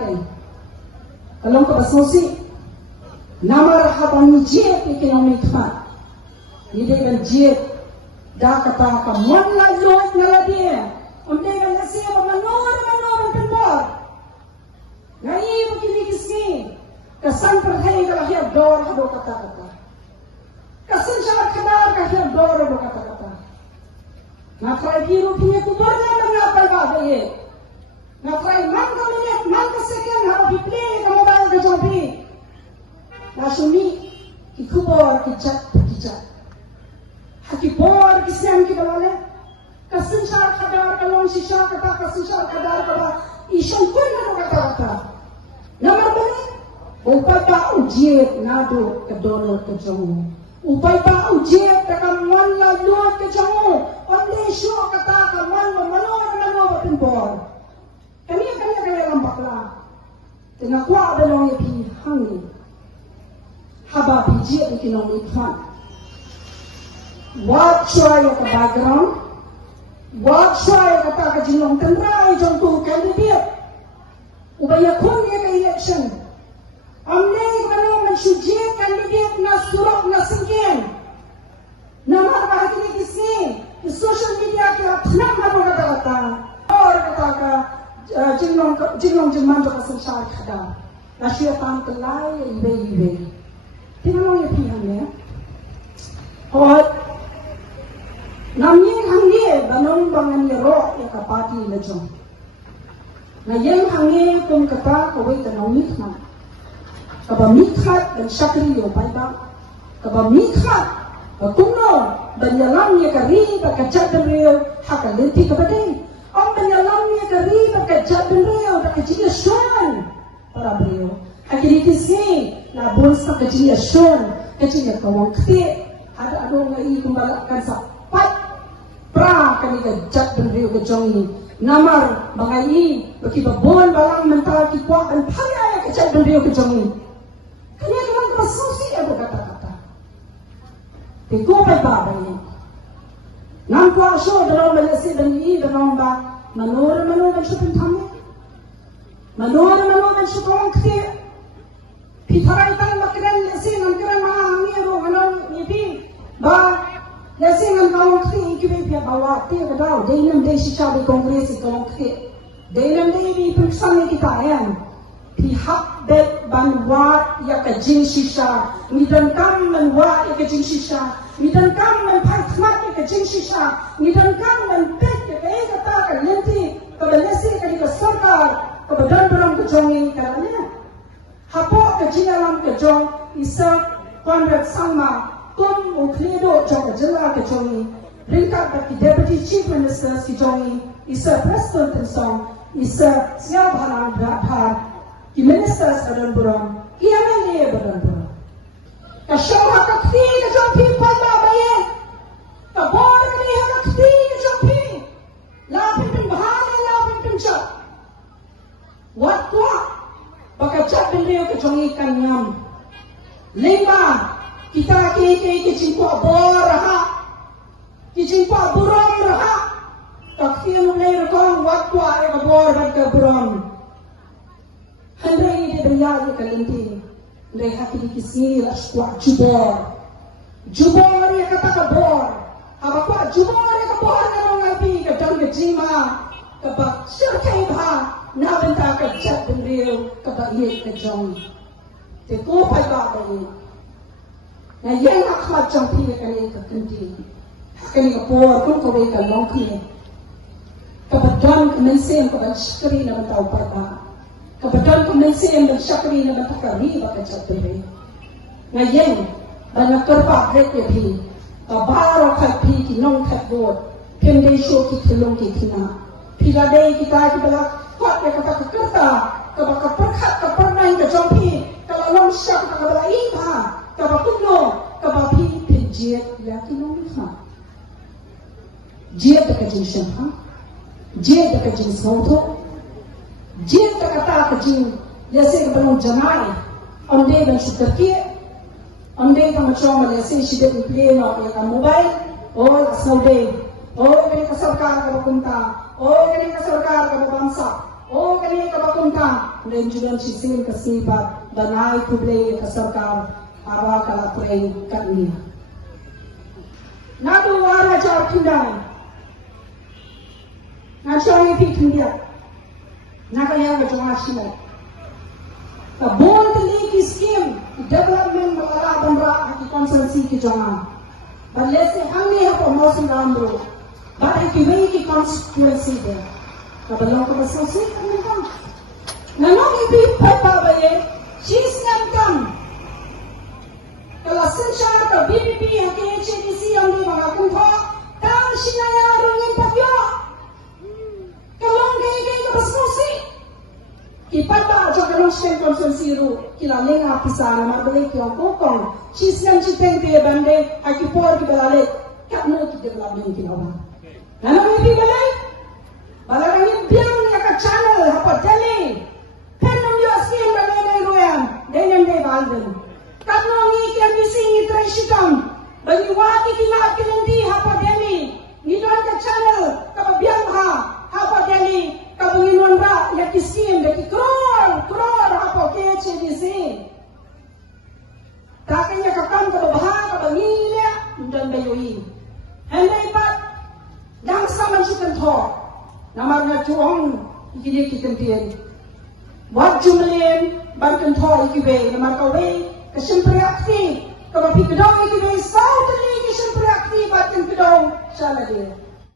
natin. Kalong ka basusi, namarhaban jiyet ikinomit fa. Hindi kan jiyet, da kata ka manla lot na ladia. Hindi kan nasiya manor pinbor. Ngayon kinikisni, kasan perhay ka lahiyab dor hado kata-kata. Kasan siya magkadar kahiyab dor hado kata-kata. Natry kiro pinya kubor naman nga palbabaye. Natry man ka minute, man ka second, harapipili ka mobile ka jobi. Nasuni, kikubor, kijat. Hakibor, kisyan kibalale. Kasin siya kadar kalong sisya kata, kasin siya kadar kaba. Isyong kun na kata-kata. Namar balik, upay pa ujiet nado kadonot ka jongo. Upay pa ujiet kaman lalot ka jongo. Onde siyo kata kaman manor na mo batinbor. Kanya lang bakla. Tinakwa dalong yapi hangin. Haba pijit ikinong itfan. What try ka background? What try ka ka jinong tandra jong tu candidate? Ubaya kun ya ka election. Amne kano man sujit candidate na surok na singkin. Namar bahagi kisni. Social media ka pnam habo kata-kata. Or kata jinong jengman jo kasang syar kada. Nasya tam kelai ibe. Tingnan mo yung pihan niya. Kawat, naming hangye, banong bangan niro, yakapati na dyan. Ngayang hangye, kung kata, kaway tanaw mikmat. Kabamikhat, dan syakriyo, payba. Kabamikhat, kuno, banyalang niya kari, pagkajat ng riyo, hakalinti kabaday. Ang banyalang niya kari, pagkajat ng riyo, pagkajiyasyon, para riyo. Hakilitisni, na bonsa kajiyasyon, kajiya kawang kti, ada nga kumbalakan sa pat, pra kami kajat ng riyo kajongi, namar, bangayi, bakibabon, balang mental, kikwa, ang paya kajat ng riyo kajongi. Kanya naman kapasusi, ako kata-kata. Tingkupay babay. Nang kwa asyo, dalawang malasi, dalawang ba, manura siya pintami. Manura siya kawang kti. Pitaray tang makiran lasing ang kiran mga hangiro anong ngipi ba lasing ang kawang kti ikibi piya bawa ti kadaw day nam day si sabi kongres kawang kti day nam day ipagsan kita yan pihak bet banwa ya kajing sisa ngidan kam manwa ya kajing sisa ngidan kam man paitmat ya kajing sisa ngidan kam man pet ya kaya kata kalenti kabalasi kalika sarkar kabadan barang kujongi karanya hapo kajinalam kajong isa konrad sangma kum uklido jong kajila kajongi ringkat baki deputy chief minister si jongi isa president tensong isa siya balang bhar ki ministers badan burong ki MLA badan burong kasyaw hakakti kajong pipal babayin kabor kami hakakti kajong pi lapin pin bahani lapin pin siya what Bakajat beliau kejongi kanyam. Lima, kita kicimpo bor raha, kicimpo burom raha. Takfian mulai rekong waktu ayah bor berke burom. Handai di beliau kalinti, handai hati kisini lah squat jubor. Jubor ya kata kabor, apa kuat jubor ya kabor kalau ngapi kadang kejima, kabak syarkai bah. Na benta ka chat bendeu ka baiyet ka jong te ko pai ba ba ni na yang akhat jong pi ka ni ka kanti ka ni ka por ko ko ka long ki ka badan ka mensem ka ban shkri na benta upai ba ka badan ka mensem ban shkri na benta ka ri ba ka chat bendeu na yang ban ka pa re ke pi ka baro ka pi ki nong ka bot pem de sho ki thlong ki thina pila de ki ta ki bala kuat ya kata kerta, kebak perkat kepernah ke jompi, kalau long syak kabala iba, kebak kuno, kebak pi jiet ya kinong iha. Jiet ka jing shamha, jiet ka jing sauto, jiet ka kata ka jing yase ka balong jamai, onde ban sukarki, onde ka macam yase shide play no ya ka mobile, or saude, or kani ka sarkar ka bakunta, or kani ka sarkar ka bangsa. Oh, kani ka bakunta, dan juga cisin kesibat dan naik kublai keserkar awal kala prei katnia. Nadu wara jauh kindai. Nasional itu kindia. Nakaya wajah asina. Kabul teliki skim development malara bandra aki konsensi ki jangan. Balese hamni apa mosim rambo. Bari ki wei ki constituency de. Kabalong ko basasi kan. Nanong ibi papa baye cheese kan. Kalau sensyar ke BPP hake HDC yang di mga kumpha tang sinaya rungin papyo. Kalau gay ke basmusi. Kipata aja kalau stem konsensi ru kila lenga pisana marbalik yang kokong cheese yang citeng te bande aki por ki balale katno ki development ki nawa. Nanong ibi balay balarang biang ya channel apa tele penum yo skin balay ruyan dengan de balden. Katno ngi kan bising itresitam bagi wati kilap kilendi hapa demi ngidon ka channel ka biang hapa demi ka banginon ra ya kiskin de kror hapa KHDC takanya ka kam ka baha ka bangilya ndan bayoi handai pat dang saman chikan tho namar na chuong ikini kitentien wat jumlen bankan tho ikibe namar ka we Kesimpriakti, kalau pikirong itu dari South Lake kesimpriakti batin kedong salah dia.